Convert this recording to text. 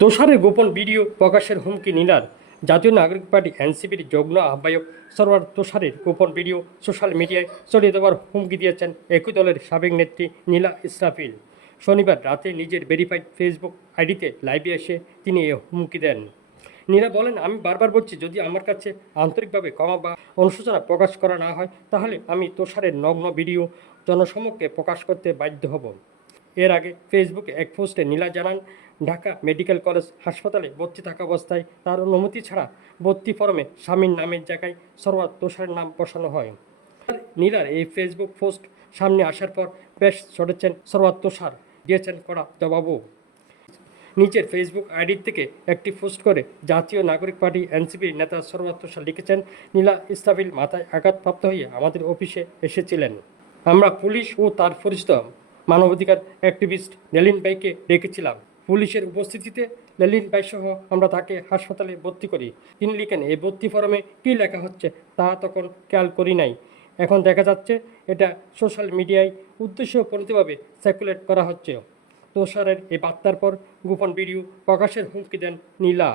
তোষারের গোপন ভিডিও প্রকাশের হুমকি নীলার। জাতীয় নাগরিক পার্টি এনসিপির যুগ্ম আহ্বায়ক সরওয়ার তোষারের গোপন ভিডিও সোশ্যাল মিডিয়ায় ছড়িয়ে দেওয়ার হুমকি দিয়েছেন একই দলের সাবেক নেত্রী নীলা ইসরাফিল। শনিবার রাতে নিজের ভেরিফাইড ফেসবুক আইডিতে লাইভে এসে তিনি এ হুমকি দেন। নীলা বলেন, আমি বারবার বলছি, যদি আমার কাছে আন্তরিকভাবে ক্ষমা বা অনুশোচনা প্রকাশ করা না হয়, তাহলে আমি তোষারের নগ্ন ভিডিও জনসমক্ষে প্রকাশ করতে বাধ্য হব। এর আগে ফেসবুকে এক পোস্টে নীলা জানান, ঢাকা মেডিকেল কলেজ হাসপাতালে ভর্তি থাকা অবস্থায় তার অনুমতি ছাড়া ভর্তি ফরমে স্বামীর নামের জায়গায় সরওয়ার তোষারের নাম বসানো হয়। নীলার এই ফেসবুক পোস্ট সামনে আসার পর বেশ চড়েছেন সরওয়ার তোষার, দিয়েছেন কড়া জবাবও। নিজের ফেসবুক আইডি থেকে একটি পোস্ট করে জাতীয় নাগরিক পার্টি এনসিপির নেতা সরওয়ার তোষার লিখেছেন, নীলা ইসরাফিল মাথায় আঘাতপ্রাপ্ত হয়ে আমাদের অফিসে এসেছিলেন। আমরা পুলিশ ও তার পরিচিত মানবাধিকার অ্যাক্টিভিস্ট লেলিন বাইকে ডেকেছিলাম। পুলিশের উপস্থিতিতে লেলিন বাই সহ আমরা তাকে হাসপাতালে ভর্তি করি। তিনি লিখেন, এই ভর্তি ফরমে কী লেখা হচ্ছে তা তখন খেয়াল করি নাই। এখন দেখা যাচ্ছে এটা সোশ্যাল মিডিয়ায় উদ্দেশ্যপ্রণীতভাবে সার্কুলেট করা হচ্ছে। তোষারের এই বার্তার পর গোপন ভিডিও প্রকাশের হুমকি দেন নীলা।